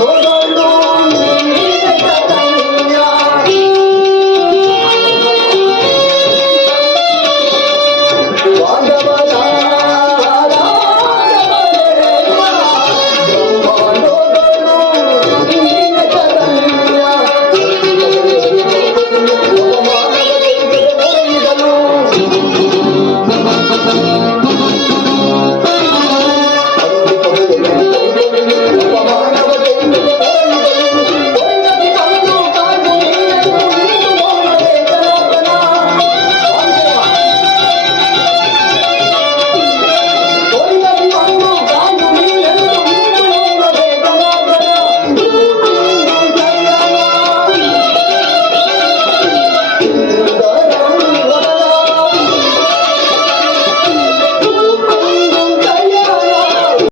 todo.